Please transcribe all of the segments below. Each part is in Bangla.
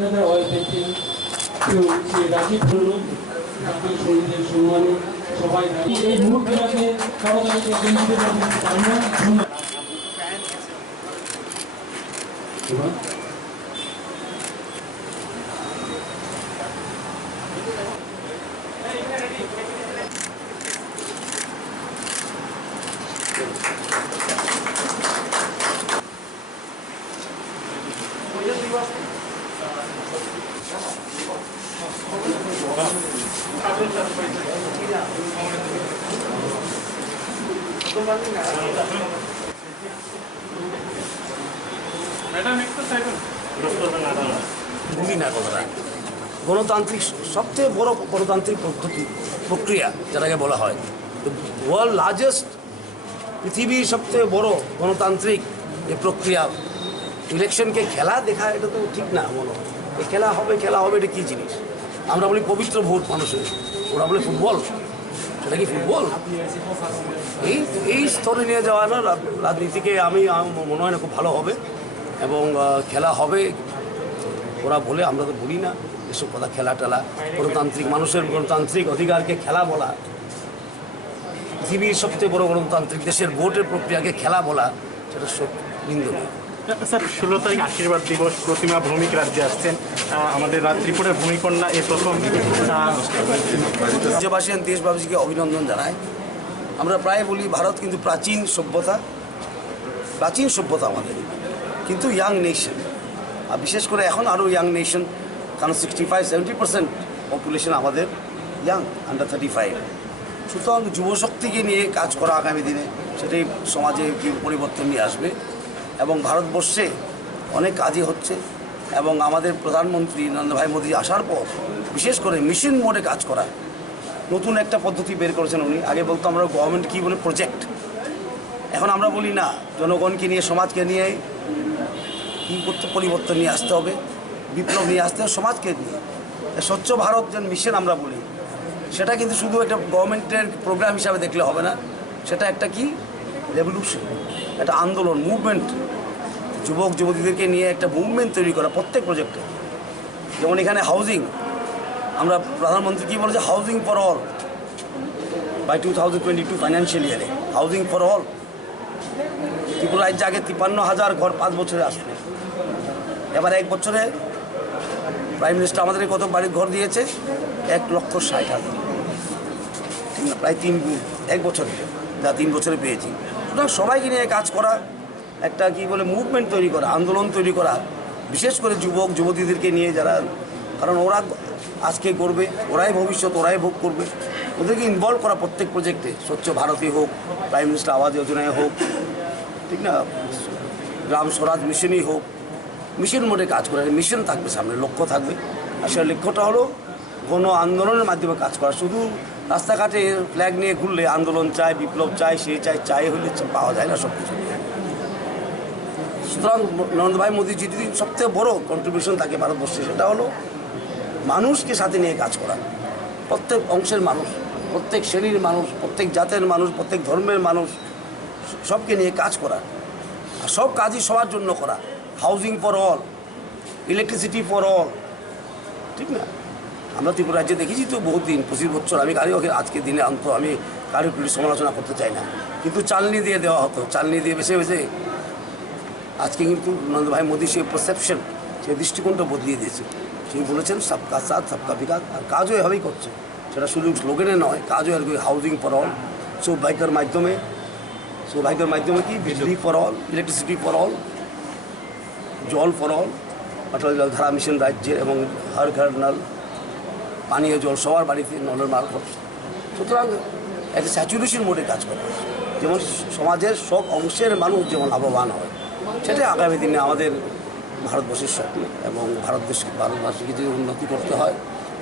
another oil painting to Shri Rajib Pranab জাতীয় সঙ্গীতের সম্মানে সবাই এই মুহূর্তটাকে করতালিতে গেঞ্জিতে ধন্যবাদ। গণতান্ত্রিক সবচেয়ে বড় গণতান্ত্রিক পদ্ধতি প্রক্রিয়া যেটাকে বলা হয়, ওয়ার্ল্ড লার্জেস্ট, পৃথিবীর সবচেয়ে বড় গণতান্ত্রিক এই প্রক্রিয়া। ইলেকশনকে খেলা দেখা এটা তো ঠিক না। বলো এই খেলা হবে এটা কী জিনিস? আমরা বলি পবিত্র ভোট মানুষের, ওরা বলে ফুটবল। সেটা কি ফুটবল? এই স্তরে নিয়ে যাওয়া না রাজনীতিকে আমি মনে হয় না খুব ভালো হবে। এবং খেলা হবে ওরা বলে, আমরা তো বলি না এসব কথা। খেলা টেলা, গণতান্ত্রিক মানুষের গণতান্ত্রিক অধিকারকে খেলা বলা, পৃথিবীর সবচেয়ে বড় গণতান্ত্রিক দেশের ভোটের প্রক্রিয়াকে খেলা বলা, সেটা সব নিন্দনীয়। স্যার, 16 তারিখ আশীর্বাদ দিবস, প্রতিমা ভৌমিক রাজ্যে আসছেন। আমাদের ত্রিপুরার ভূমিকন্যা এই প্রথম। রাজ্যবাসী দেশবাসীকে অভিনন্দন জানায়। আমরা প্রায় বলি ভারত কিন্তু প্রাচীন সভ্যতা আমাদের, কিন্তু ইয়াং নেশন। আর বিশেষ করে এখন আরও ইয়াং নেশন, কারণ 65-70% পপুলেশন আমাদের ইয়াং, আন্ডার 35। সুতরাং যুবশক্তিকে নিয়ে কাজ করা আগামী দিনে, সেটাই সমাজে পরিবর্তন নিয়ে আসবে। এবং ভারতবর্ষে অনেক কাজই হচ্ছে। এবং আমাদের প্রধানমন্ত্রী নরেন্দ্র ভাই মোদী আসার পর বিশেষ করে মিশন মোডে কাজ করা নতুন একটা পদ্ধতি বের করেছেন উনি। আগে বলতো আমরা গভর্নমেন্ট কী বলে প্রজেক্ট, এখন আমরা বলি না, জনগণকে নিয়ে, সমাজকে নিয়ে কী করতে পরিবর্তন নিয়ে আসতে হবে, বিপ্লব নিয়ে আসতে হবে সমাজকে নিয়ে। স্বচ্ছ ভারত যে মিশন আমরা বলি, সেটা কিন্তু শুধু একটা গভর্নমেন্টের প্রোগ্রাম হিসাবে দেখলে হবে না। সেটা একটা কি রেভলিউশন, একটা আন্দোলন, মুভমেন্ট। যুবক যুবতীদেরকে নিয়ে একটা মুভমেন্ট তৈরি করা প্রত্যেক প্রজেক্টে। যেমন এখানে হাউজিং, আমরা প্রধানমন্ত্রী কী বলেছে, housing for all by 2022 financial ইয়ারে, হাউজিং ফর অল। ত্রিপুরা রাজ্যে আগে 53,000 ঘর 5 বছরে আসবে, এবার 1 বছরে প্রাইম মিনিস্টার আমাদের কত বাড়ির ঘর দিয়েছে, 1,60,000। ঠিক না, প্রায় 3 গুণ 1 বছরে, যা 3 বছরে পেয়েছি। সুতরাং সবাইকে নিয়ে কাজ করা, একটা কি বলে মুভমেন্ট তৈরি করা, আন্দোলন তৈরি করা, বিশেষ করে যুবক যুবতীদেরকে নিয়ে, যারা, কারণ ওরা আজকে করবে, ওরাই ভবিষ্যৎ, ওরাই ভোগ করবে। ওদেরকে ইনভলভ করা প্রত্যেক প্রজেক্টে, স্বচ্ছ ভারতই হোক, প্রাইম মিনিস্টার আবাস যোজনায় হোক, ঠিক না, গ্রাম স্বরাজ মিশনই হোক, মিশন মোডে কাজ করে। মিশন থাকবে সামনে, লক্ষ্য থাকবে। আর সেই লক্ষ্যটা হলো গণ আন্দোলনের মাধ্যমে কাজ করা। শুধু রাস্তাঘাটে ফ্ল্যাগ নিয়ে ঘুরলে আন্দোলন চাই, বিপ্লব চাই, সে চাই হলে পাওয়া যায় না সব কিছু। সুতরাং নরেন্দ্র ভাই মোদীজি যদি সবথেকে বড় কন্ট্রিবিউশন থাকে ভারতবর্ষে, সেটা হলো মানুষকে সাথে নিয়ে কাজ করা। প্রত্যেক অংশের মানুষ, প্রত্যেক শ্রেণীর মানুষ, প্রত্যেক জাতের মানুষ, প্রত্যেক ধর্মের মানুষ, সবকে নিয়ে কাজ করা। আর সব কাজই সবার জন্য করা। Housing for all, electricity for all, ঠিক না। আমরা ত্রিপুরা রাজ্যে দেখেছি তো বহুদিন, 25 বছর। আমি কারিও আজকে দিনে অন্ত আমি কারিও সমালোচনা করতে চাই না, কিন্তু চালনি দিয়ে দেওয়া হতো, চালনি দিয়ে বেছে বেছে। আজকে কিন্তু নরেন্দ্র ভাই মোদী সেই পারসেপশন, সেই দৃষ্টিকোণটা বদলিয়ে দিয়েছে। তিনি বলেছেন সবকা সাথ সবকা বিকাশ, আর কাজও এভাবেই করছে। সেটা শুধু স্লোগানে নয়, কাজও আর কি। হাউজিং ফর অল, সৌভাগ্যের মাধ্যমে কি bijli for all, electricity for all, jal for all, Atal Jaldhara mission রাজ্যের, এবং হর ঘর নল, পানীয় জল সবার বাড়িতে নলের মারফত। সুতরাং একটা স্যাচুরেশন মোডে কাজ করে, যেমন সমাজের সব অংশের মানুষ যেমন লাভবান হয়। সেটা আগামী দিনে আমাদের ভারতবর্ষের স্বপ্ন। এবং ভারতবাসীকে যদি উন্নতি করতে হয়,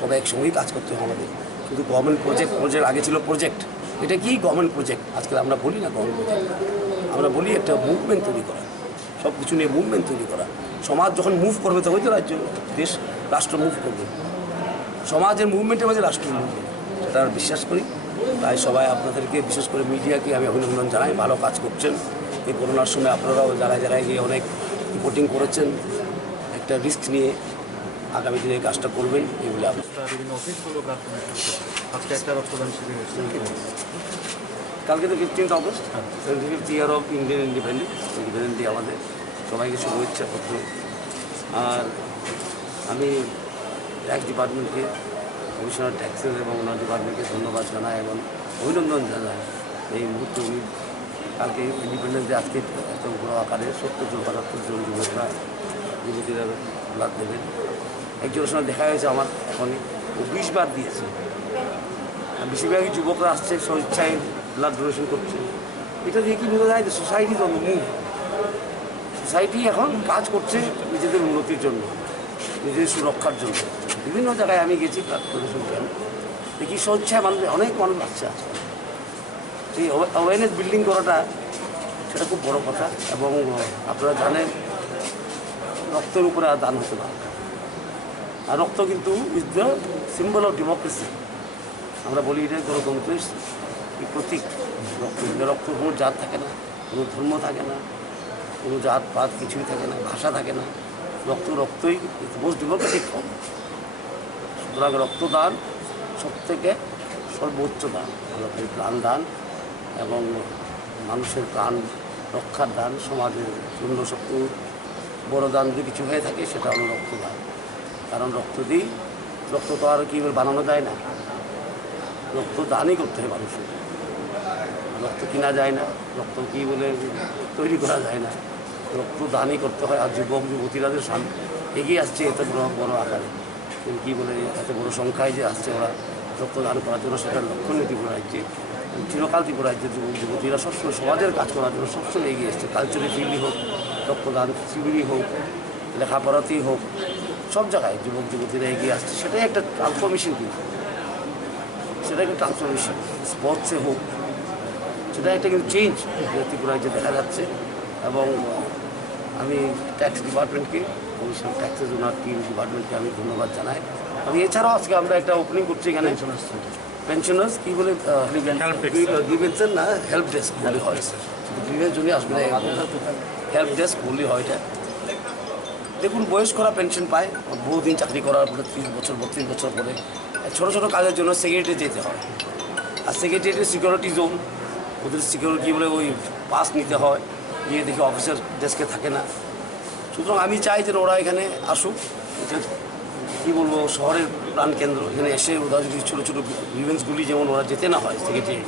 সবাই একসঙ্গেই কাজ করতে হবে আমাদের। শুধু গভর্নমেন্ট প্রজেক্ট আগে ছিল প্রজেক্ট, এটা কি গভর্নমেন্ট প্রজেক্ট। আজকাল আমরা বলি না গভর্নমেন্ট প্রজেক্ট, আমরা বলি একটা মুভমেন্ট তৈরি করা, সব কিছু নিয়ে মুভমেন্ট তৈরি করা। সমাজ যখন মুভ করবে তবেই তো দেশ রাষ্ট্র মুভ করবে। সমাজের মুভমেন্টের মাঝে রাষ্ট্র মুভমেন্ট, সেটা বিশ্বাস করি। তাই সবাই আপনাদেরকে, বিশেষ করে মিডিয়াকে আমি অভিনন্দন জানাই। ভালো কাজ করছেন। এই করোনার সময় আপনারাও জায়গায় জায়গায় গিয়ে অনেক রিপোর্টিং করেছেন, একটা রিস্ক নিয়ে। আগামী দিনে এই কাজটা করবেন এগুলি আমরা বিভিন্ন অফিসগুলো আজকে একটা রক্তদান শিবির হয়েছে কালকে তো 15th August 75th year of Indian independence day আমাদের সবাইকে শুভেচ্ছা প্রথমে। আর আমি ট্যাক্স ডিপার্টমেন্টকে, কমিশনার ট্যাক্সের এবং ওনার ডিপার্টমেন্টকে ধন্যবাদ জানাই এবং অভিনন্দন জানাই। এই মুহূর্তে উনি কালকে ইন্ডিপেন্ডেন্স ডে আজকে এত বড় আকারে 70 জন 75 জন যুবকরা যুবতীরা ব্লাড দেবেন। একজনের সঙ্গে দেখা হয়েছে আমার এখনই, ও 20 বার দিয়েছে। বেশিরভাগই যুবকরা আসছে স্বেচ্ছায় ব্লাড ডোনেশন করছে। এটা দিয়ে কি বোঝা যায় যে সোসাইটি তো মুভ, সোসাইটি এখন কাজ করছে নিজেদের উন্নতির জন্য, নিজেদের সুরক্ষার জন্য। বিভিন্ন জায়গায় আমি গেছি ব্লাড ডোনেশন ক্যাম্প, দেখি স্বেচ্ছায় অনেক মানুষ আসছে আজকে। এই অ্যাওয়ারনেস বিল্ডিং করাটা সেটা খুব বড় কথা। এবং আপনারা জানেন রক্তের উপরে আর দান হতে পারে, আর রক্ত কিন্তু is the symbol of democracy. আমরা বলি এটা গণতন্ত্রের প্রতীক। রক্ত কোনো জাত থাকে না, কোনো ধর্ম থাকে না, কোনো জাত পাত কিছুই থাকে না, ভাষা থাকে না। রক্তই মোস্ট ডেমোক্রেটিক ফর্ম। সুতরাং রক্তদান সবথেকে সর্বোচ্চ দান, প্রাণ দান এবং মানুষের প্রাণ রক্ষার দান, সমাজের জন্য সবচেয়ে বড় দান যদি কিছু হয়ে থাকে সেটা হলো রক্তদান। কারণ রক্ত তো আর কী বানানো যায় না, রক্তদানই করতে হয় মানুষের। রক্ত কিনা যায় না, রক্ত কী বলে তৈরি করা যায় না, রক্তদানই করতে হয়। আর যুবক যুবতীরা যে এগিয়ে আসছে এত বড় আকারে, কী বলে এত বড় সংখ্যায় যে আসছে ওরা রক্তদান করার জন্য, সেটা লক্ষণ নীতি রাজ্যে চিরকাল ত্রিপুরা রাজ্যের যুবক যুবতীরা সবসময় সমাজের কাজ করার জন্য সবসময় এগিয়ে এসছে। কালচারাল ফিল্ডই হোক, রক্তদান শিবিরই হোক, লেখাপড়াতেই হোক, সব জায়গায় যুবক যুবতীরা এগিয়ে আসছে। সেটাই একটা ট্রান্সফরমেশন, কিন্তু সেটা একটা ট্রান্সফরমেশন। স্পোর্টসে হোক, সেটা একটা কিন্তু চেঞ্জ ত্রিপুরা রাজ্যে দেখা যাচ্ছে। এবং আমি ট্যাক্স ডিপার্টমেন্টকে, কমিশন ট্যাক্সের ওনার টিম ডিপার্টমেন্টকে আমি ধন্যবাদ জানাই। আমি এছাড়াও আজকে আমরা একটা ওপেনিং করছি এখানে পেনশনার্স কী বলে গ্রিভেন্সের না হেল্প ডেস্ক বলি হয়, গ্রিভেন্স জন্য আসবে না, হেল্প ডেস্ক বলি হয়। এটা দেখুন, বয়স্করা পেনশন পায় বহুদিন চাকরি করার পরে, 30 বছর 32 বছর পরে ছোটো ছোটো কাজের জন্য সেক্রেটারি যেতে হয়। আর সেক্রেটারির সিকিউরিটি জোন, ওদের সিকিউরিটি বলে ওই পাস নিতে হয়, গিয়ে দেখি অফিসার ডেস্কে থাকে না। সুতরাং আমি চাই যে ওরা এখানে আসুক, এটা কী বলবো শহরের প্রাণকেন্দ্র, এখানে এসে ওরা যদি ছোটো ছোটো গ্রিভেন্সগুলি যেমন ওরা যেতে না হয় সেক্রেটারি,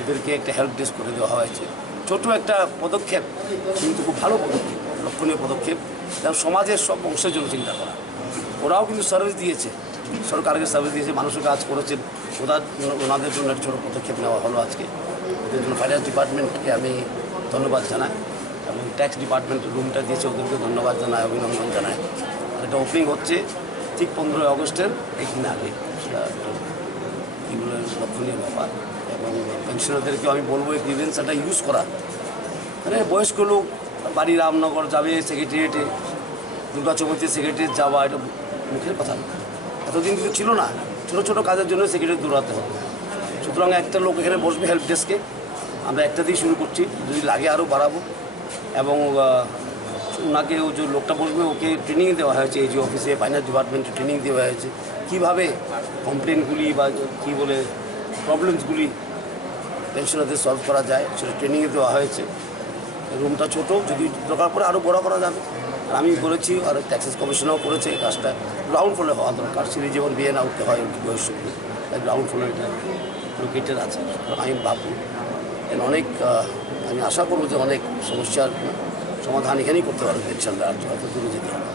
ওদেরকে একটা হেল্প ডেস্ক করে দেওয়া হয়েছে। ছোটো একটা পদক্ষেপ, কিন্তু খুব ভালো পদক্ষেপ, লক্ষণীয় পদক্ষেপ। যেমন সমাজের সব অংশের জন্য চিন্তা করা। ওরাও কিন্তু সার্ভিস দিয়েছে, সরকারকে সার্ভিস দিয়েছে, মানুষের কাজ করেছেন। ওনাদের জন্য একটা ছোটো পদক্ষেপ নেওয়া হলো আজকে। ওদের জন্য ফাইন্যান্স ডিপার্টমেন্টকে আমি ধন্যবাদ জানাই এবং ট্যাক্স ডিপার্টমেন্টের রুমটা দিয়েছে ওদেরকে ধন্যবাদ জানাই, অভিনন্দন জানাই। এটা ওপেনিং হচ্ছে ঠিক 15 অগস্টের একদিন আগে। সেটা এগুলো লক্ষণীয় ব্যাপার। এবং পেনশনারদেরকেও আমি বলবো এই গ্রিভেন্সটা ইউজ করা। মানে বয়স্ক লোক বাড়ি রামনগর যাবে সেক্রেটারিয়েটে, দুর্গা চৌমুহনীতে সেক্রেটারিয়েট যাওয়া, এটা মুখের কথা না। এতদিন কিন্তু ছিল না, ছোটো ছোটো কাজের জন্য সেক্রেটারি দৌড়াতে হবে। সুতরাং একটা লোক এখানে বসবে হেল্প ডেস্কে, আমরা একটা দিয়ে শুরু করছি, যদি লাগে আরও বাড়াবো। এবং ওনাকে ও যে লোকটা বসবে ওকে ট্রেনিং দেওয়া হয়েছে, এই যে অফিসে ফাইন্যান্স ডিপার্টমেন্টে ট্রেনিং দেওয়া হয়েছে কীভাবে কমপ্লেনগুলি বা কী বলে প্রবলেমসগুলি পেনশনারদের সলভ করা যায়, সেটা ট্রেনিংয়ে দেওয়া হয়েছে। রুমটা ছোটো, যদি দরকার পড়ে আরও বড় করা যাবে। আমি করেছি, আর ট্যাক্সেস কমিশনারও করেছে এই কাজটা। গ্রাউন্ড ফ্লোরে হওয়া দরকার, সিঁড়ি যেমন বিয়ে না উঠতে হয় বয়স্কগুলো, তাই গ্রাউন্ড ফ্লোরে এটা লোকেটেড আছে। আমি ভাববো অনেক, আমি আশা করবো যে অনেক সমস্যার সমাধান এখানেই করতে পারবে পেনশনরা, আর যত দূরে যেতে হবে।